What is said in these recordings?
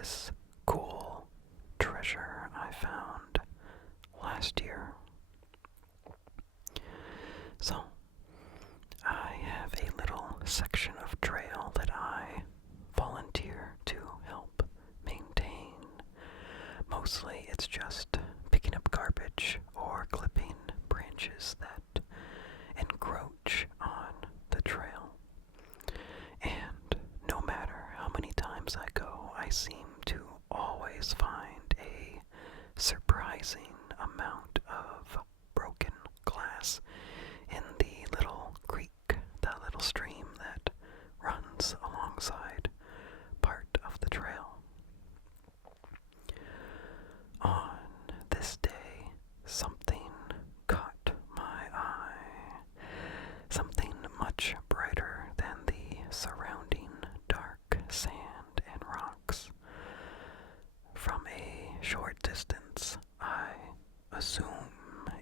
this cool treasure I found last year. So, I have a little section of trail that I volunteer to help maintain. Mostly it's just picking up garbage or clipping branches that encroach on the trail. And no matter how many times I go, I seem to always find a surprising amount of broken glass in the little creek, that little stream that runs alongside part of the trail. On this day, something caught my eye. Something much brighter than the surrounding dark sand and rocks. From a short distance, I assume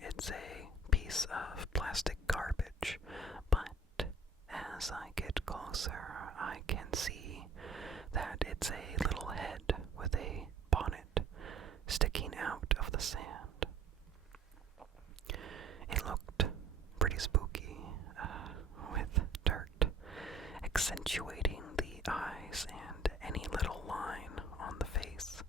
it's a piece of plastic garbage, but as I get closer, I can see that it's a little head with a bonnet sticking out of the sand. It looked pretty spooky, with dirt accentuating the eyes and any little line on the face.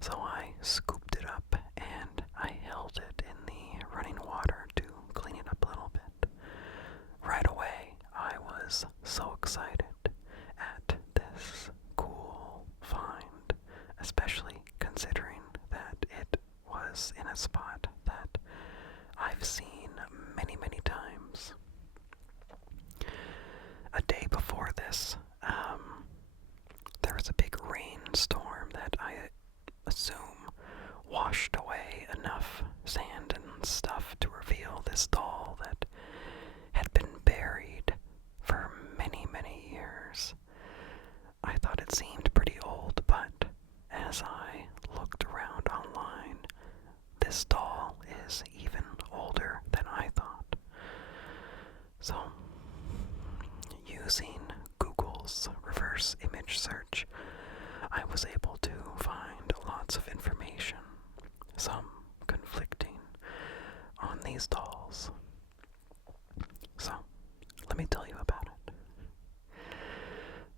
So I scooped it up and I held it in the running water to clean it up a little bit. Right away, I was so excited at this cool find, especially considering that it was in a spot that I've seen many, many times. A day before this, there was a big rainstorm that I assume washed away enough sand and stuff to reveal this doll that had been buried for many, many years. I thought it seemed pretty old, but as I looked around online, this doll is even older than I thought. So, using Google's reverse image search, I was able to find lots of information, some conflicting, on these dolls. So, let me tell you about it.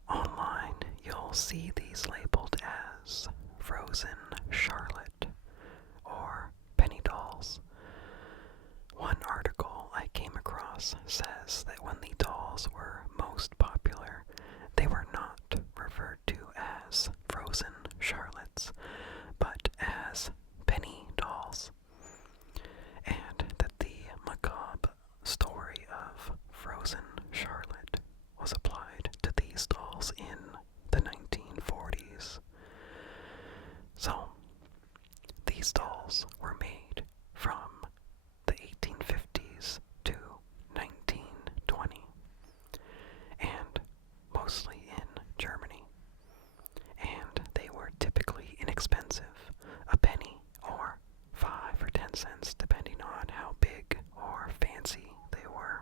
Online, you'll see these labeled as Frozen Charlotte or Penny dolls. One article I came across says that when the dolls were most popular, they were not referred to as Frozen Charlottes, but as Penny dolls, and that the macabre story of Frozen Charlotte was applied to these dolls in the 1940s. So, these dolls were made from the 1850s to 1920, and mostly in Germany. And they were typically inexpensive, a penny or 5 or 10 cents, depending on how big or fancy they were.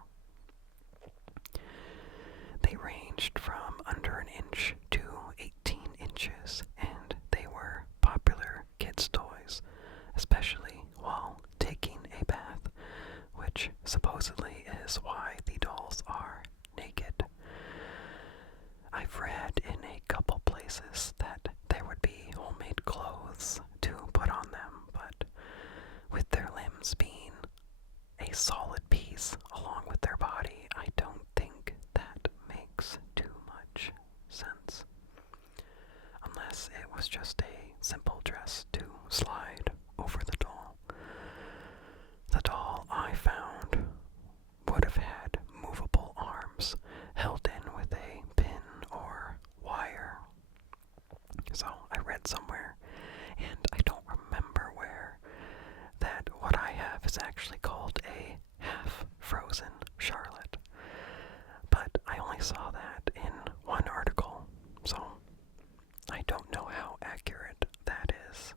They ranged from under an inch to 18 inches, and they were popular kids' toys, especially while taking a bath, which supposedly is why the dolls are naked. I've read in a couple places that there would be homemade clothes to put on them, but with their limbs being a solid piece along with their body, I don't think that makes too much sense. Unless it was just a simple dress to slide over the doll. The doll I found would have had movable arms held in with a pin or wire. So I read somewhere, and I don't remember where, that what I have is actually called a half-frozen Charlotte. But I only saw that in one article, so I don't know how accurate that is.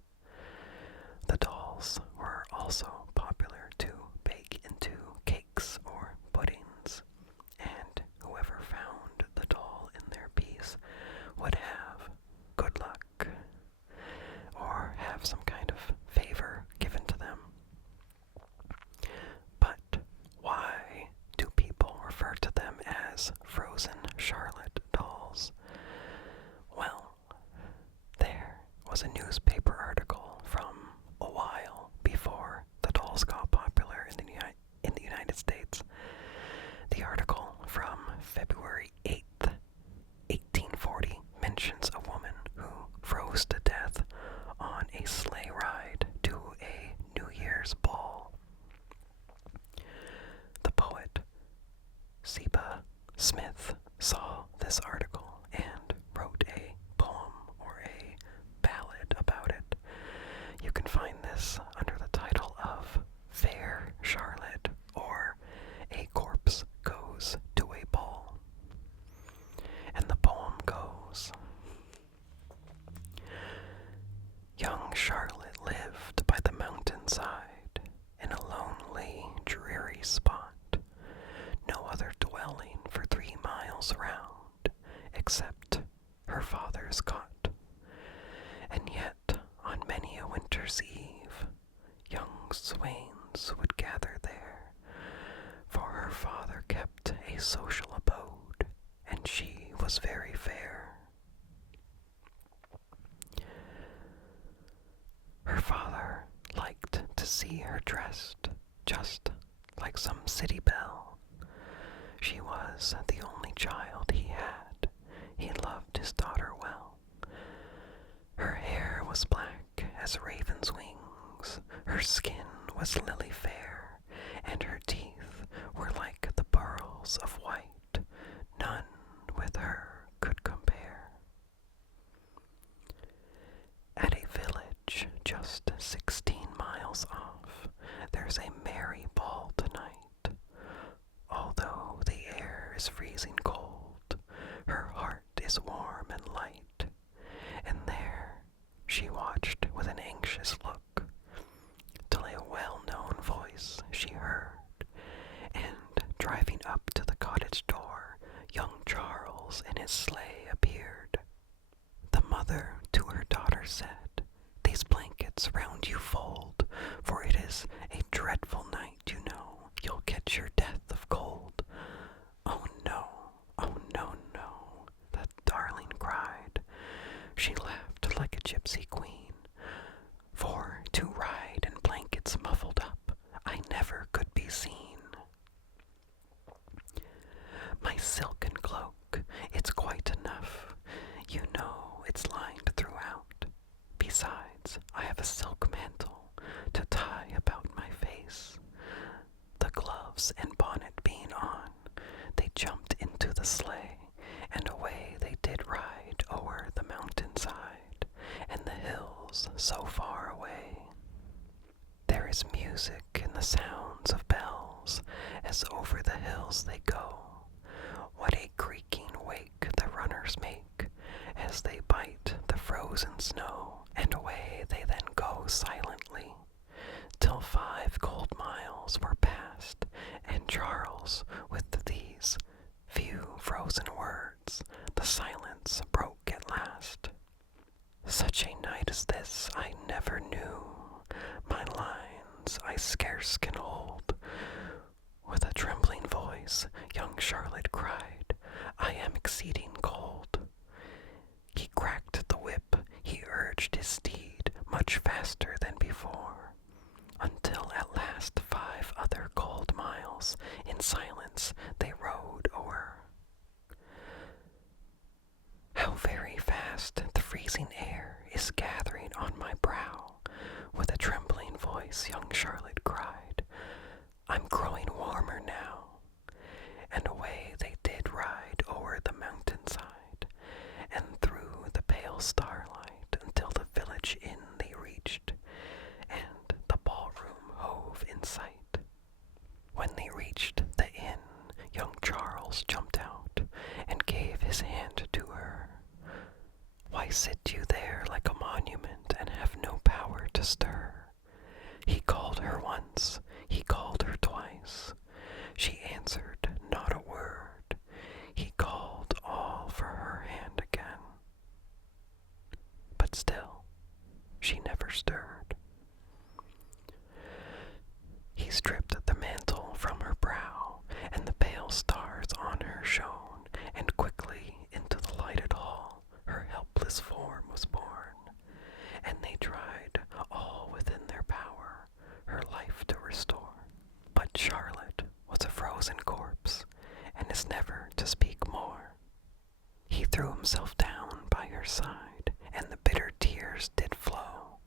was a newspaper article from a while before the dolls got popular in the United States. The article from February 8th, 1840 mentions a woman who froze to death on a sleigh ride to a New Year's ball. The poet Seba Smith saw this article and wrote a poem or a ballad about it. You can find this under the title of Fair Charlotte, or A Corpse Goes to a Ball. And the poem goes: Young Charlotte lived by the mountainside in a lonely, dreary spot, no other dwelling for 3 miles round, except her father's cot. And yet, on many a winter's eve, young swains would gather there, for her father kept a social abode, and she was very fair. Her father liked to see her dressed just like some city belle. She was the only child he had. He loved his daughter well. Her hair was black as raven's wings, her skin was lily fair, and her teeth were like the pearls of white. None with her could compare. At a village just 16 miles off, there's a merry ball tonight. Although the air is freezing cold, her heart is warm and light. And there she watched with an anxious look, till a well-known voice she heard, and driving up to the cottage door, young Charles in his sleigh appeared. The mother to her daughter said, "These blankets round you fold, for it is a dreadful night, you know. You'll catch your death of cold." "Oh no, oh no, no," the darling cried. She laughed like a gypsy queen, for to ride in blankets muffled up, I never could be seen. "My silken cloak, it's quite enough. You know it's lined throughout. Besides, I have a silk mantle to tie about my face." The gloves and bonnet being on, they jumped into the sleigh, and away they did ride o'er the mountainside, and the hills so far away. There is music in the sounds of bells, as over the hills they go. What a creaking wake the runners make, as they bite the frozen snow, and away they then go silently, till 5 cold miles were passed, and Charles, with these few frozen words, the silence broke at last. "Such a night as this I never knew. My lines I scarce can hold." With a trembling voice, young Charlotte cried, "I am exceeding cold." He cracked the whip, he urged his steed much faster than before, until at last 5 other cold miles in silence they rode o'er. "How very fast the freezing air is gathering on my brow," with a trembling voice young Charlotte cried. "I'm growing warmer now." And away they did ride o'er the mountainside, and through the pale starlight, until the village inn they reached, and the ballroom hove in sight. When they reached the inn, young Charles jumped out, and gave his hand to her. "Why sit you there like a monument, and have no power to stir?" He called her once, he called her twice. She answered not a word. He called all for her hand again. But still, she never stirred. He stripped the mantle from her brow, and the pale stars on her shone, and quickly into the lighted hall her helpless form was borne. Charlotte was a frozen corpse, and is never to speak more. He threw himself down by her side, and the bitter tears did flow.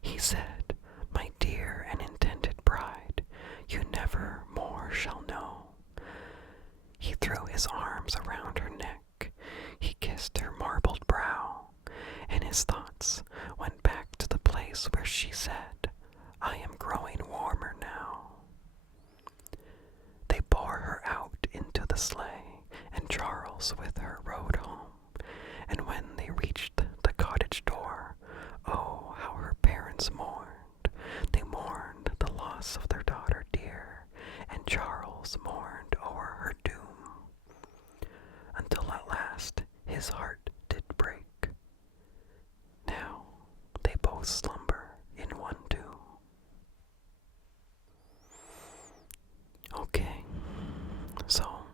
He said, "My dear and intended bride, you never more shall know." He threw his arms around her neck, he kissed her marbled brow, and his thoughts went back to the place where she said, "I am growing warmer now." They bore her out into the sleigh, and Charles with her rode home. And when they reached the cottage door, oh, how her parents mourned. They mourned the loss of their daughter dear, and Charles mourned o'er her doom, until at last his heart did break. Now they both slumber in one tomb. Okay, so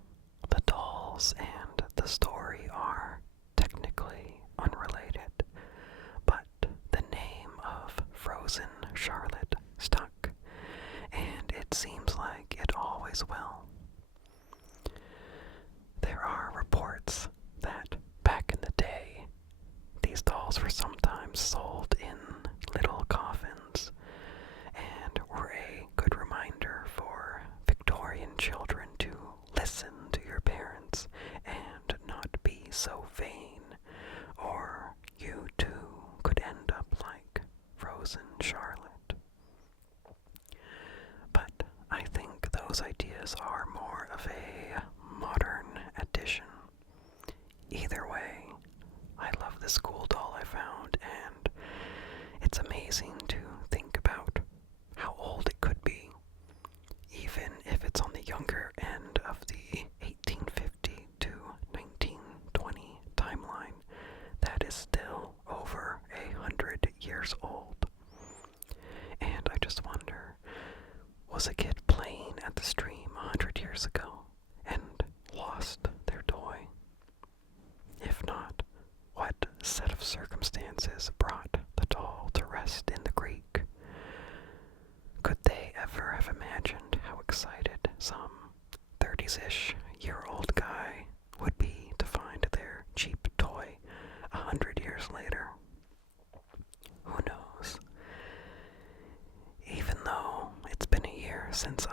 the dolls and the story are technically unrelated, but the name of Frozen Charlotte stuck, and it seems like it always will. There are reports that back in the day, these dolls were sometimes sold in little coffins and were a good reminder for Victorian children to listen to your parents and not be so vain, or you too could end up like Frozen Charlotte. But I think those ideas are more of a modern addition. Either way, I love this cool doll I found, and it's amazing to think about how old it could be. Even if it's on the younger end of the 1850 to 1920 timeline, that is still over 100 years old. And I just wonder, was a kid playing at the stream 100 years ago and lost their toy? If not, what set of circumstances brought the doll to rest in the creek? Could they ever have imagined how excited some 30s-ish year-old guy would be to find their cheap toy 100 years later? Who knows? Even though it's been a year since